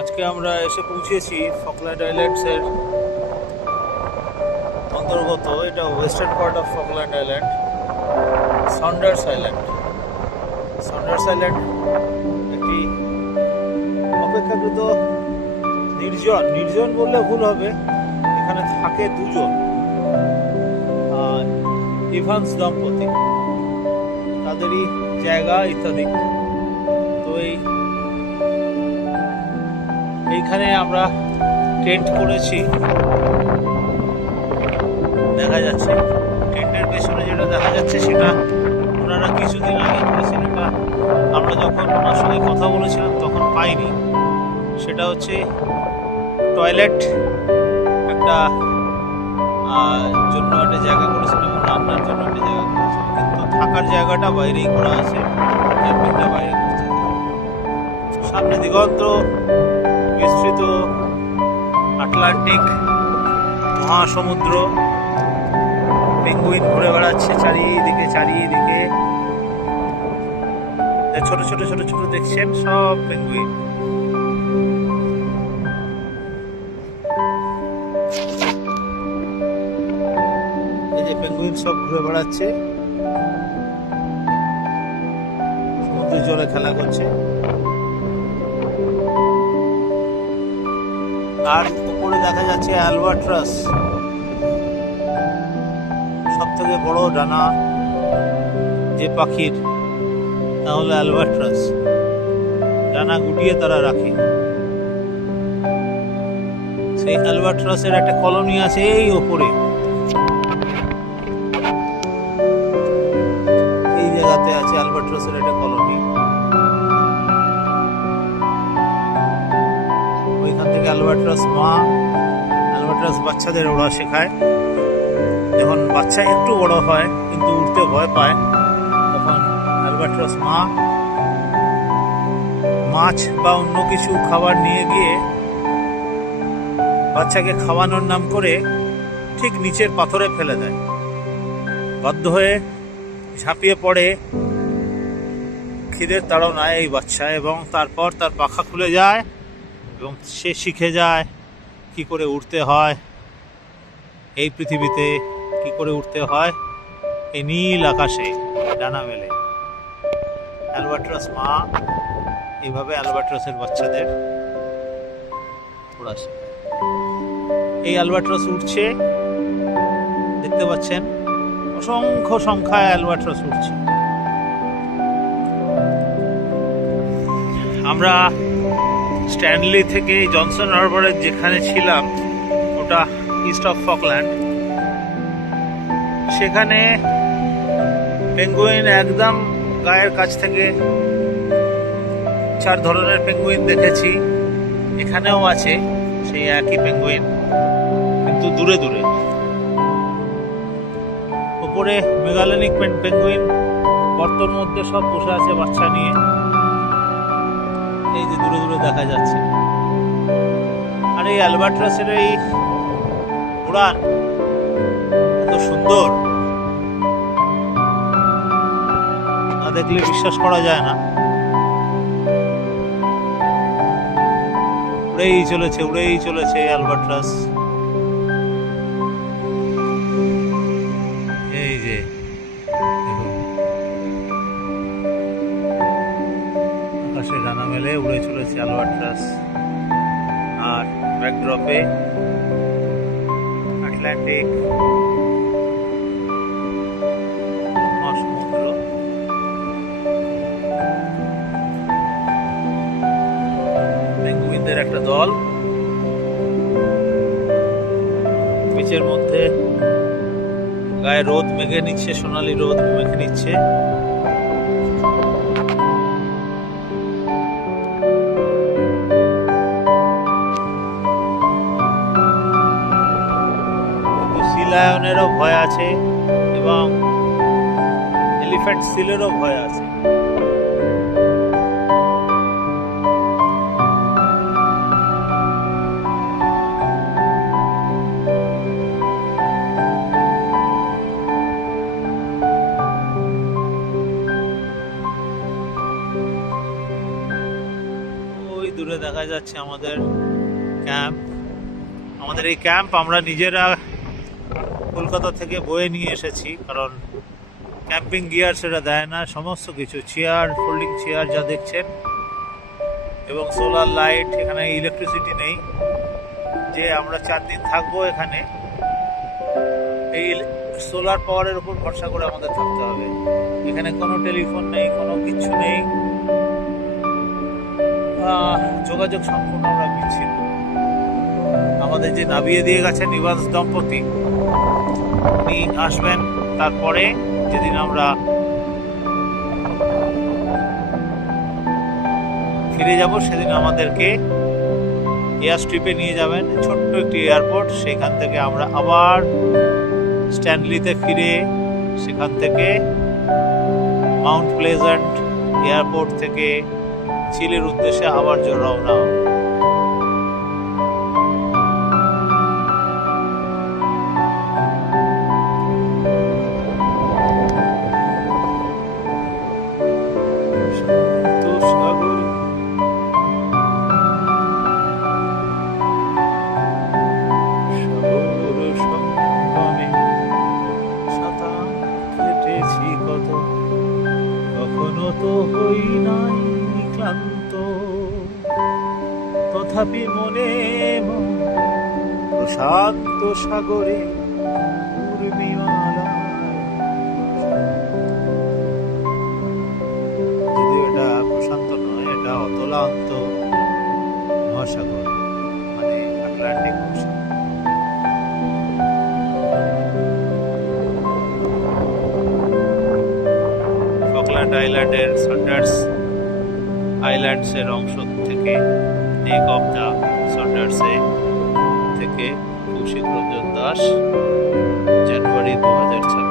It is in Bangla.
আজকে আমরা এসে পৌঁছেছি ফকল্যান্ড আইল্যান্ডসের অন্তর্গত। এটা western part of Falkland island, Saunders island. Saunders island একটি অপেক্ষাকৃত নির্জন বললে ভুল হবে। এখানে থাকে দুজন ইভান্স দম্পতি, তাদেরই জায়গা ইত্যাদি। তো এইখানে আমরা টেন্ট করেছি, দেখা যাচ্ছে টেন্টের পেছনে যেটা দেখা যাচ্ছে সেটা ওনারা কিছুদিন আগে করেছেন। এটা আমরা যখন ওনার সঙ্গে কথা বলেছিলাম তখন পাইনি। সেটা হচ্ছে টয়লেট একটা জন্য একটা জায়গা করেছেন এবং রান্নার জন্য একটা জায়গা করেছেন, কিন্তু থাকার জায়গাটা বাইরেই করা আছে, ক্যাম্পিংটা বাইরে করছে। সামনে দিগন্ত বিস্তৃত আটলান্টিক মহাসমুদ্র, পেঙ্গুইন ঘুরে বেড়াচ্ছে চারিদিকে। ছোট ছোট ছোট ছোট দেখছেন সব পেঙ্গুইন। এই যে পেঙ্গুইন সব ঘুরে বেড়াচ্ছে, সমুদ্রের জলে খেলা করছে। আর উপরে দেখা যাচ্ছে অ্যালবাট্রাস, সব থেকে বড় ডানা যে পাখির, তা হলো অ্যালবাট্রাস। ডানা গুটিয়ে তারা রাখে। সেই অ্যালবাট্রাসের একটা কলোনি আছে এই ওপরে, এই জায়গাতে আছে অ্যালবাট্রাসের একটা কলোনি। ওইখান থেকে অ্যালবাট্রাস বাচ্চাদের ওড়া শেখায়। যখন বাচ্চা একটু বড় হয় কিন্তু উঠতে ভয় পায়, তখন অ্যালবাট্রাস মাছ বা অন্য কিছু খাবার নিয়ে গিয়ে বাচ্চাকে খাওয়ানোর নাম করে ঠিক নিচের পাথরে ফেলে দেয়। বাধ্য হয়ে ঝাঁপিয়ে পড়ে খিদের তাড়নায় এই বাচ্চা, এবং তারপর তার পাখা খুলে যায় এবং সে শিখে যায় কি করে উড়তে হয় এই পৃথিবীতে, কি করে উঠতে হয় এই নীল আকাশে ডানা মেলে। অ্যালবাট্রাস মা এইভাবে অ্যালবাট্রাসের বাচ্চাদের ওড়া শেখায়। এই অ্যালবাট্রাস উঠছে, দেখতে পাচ্ছেন অসংখ্য সংখ্যায় অ্যালবাট্রাস উঠছে। আমরা স্ট্যানলি থেকে জনসন হারবারের যেখানে ছিলাম, ওটা ইস্ট অফ ফকল্যান্ড, সেখানে পেঙ্গুইন একদম গায়ের কাছ থেকে 4 ধরনের পেঙ্গুইন দেখেছি। এখানেও আছে সেই একই পেঙ্গুইন, কিন্তু দূরে দূরে। ওপরে মেগালেনিক পেঙ্গুইন গর্তের মধ্যে সব বসে আছে বাচ্চা নিয়ে, এই যে দূরে দূরে দেখা যাচ্ছে। আর এই অ্যালবাট্রাসের এই উড়ান এত সুন্দর, না দেখলে বিশ্বাস করা যায় না। উড়েই চলেছে অ্যালবাট্রাস। এই যে আকাশে ডানা মেলে উড়ে চলেছে অ্যালবাট্রাস। আর ব্যাকড্রপে আটলান্টিক মহাসমুদ্র। পেঙ্গুইনদের একটা দল বিচের মধ্যে গায়ে রোদ মেখে নিচ্ছে, সোনালি রোদ মেখে নিচ্ছে। সি লায়নেরও ভয় আছে এবং এলিফ্যান্ট সিলেরও ভয় আছে। দূরে দূরে দেখা যাচ্ছে আমাদের ক্যাম্প। আমাদের এই ক্যাম্প আমরা নিজেরা কলকাতা থেকে বয়ে নিয়ে এসেছি, কারণ ক্যাম্পিং গিয়ার সেটা দেয় না। সমস্ত কিছু চেয়ার, ফোল্ডিং চেয়ার যা দেখছেন, এবং সোলার লাইট, এখানে ইলেকট্রিসিটি নেই। যে আমরা 4 দিন থাকবো এখানে, এই সোলার পাওয়ারের উপর ভরসা করে আমাদের থাকতে হবে। এখানে কোনো টেলিফোন নেই, কোনো কিছু নেই, যোগাযোগ সম্পূর্ণ আমরা বিচ্ছিন্ন। আমাদের যে নামিয়ে দিয়ে গেছেন নিবাস দম্পতি, উনি আসবেন তারপরে, যেদিন আমরা ফিরে যাব সেদিন আমাদেরকে এয়ার স্ট্রিপে নিয়ে যাবেন, ছোট্ট একটি এয়ারপোর্ট। সেখান থেকে আমরা আবার স্ট্যানলিতে ফিরে, সেখান থেকে মাউন্ট প্লেজেন্ট এয়ারপোর্ট থেকে চিলির উদ্দেশ্যে আবার রওনা হব। কখনো তো হই নাই ক্লান্ত, তথাপি মনে প্রশান্ত সাগরে যদিও এটা প্রশান্ত নয়, এটা অতলান্ত মহাসাগর, মানে আটলান্টিক ওশান। ফকল্যান্ড আইল্যান্ডের সান্ডার্স আইল্যান্ডসের অংশ থেকে, নেক অফ দ্য সান্ডার্সে থেকে কৌশিক রঞ্জন দাস, জানুয়ারি 2026।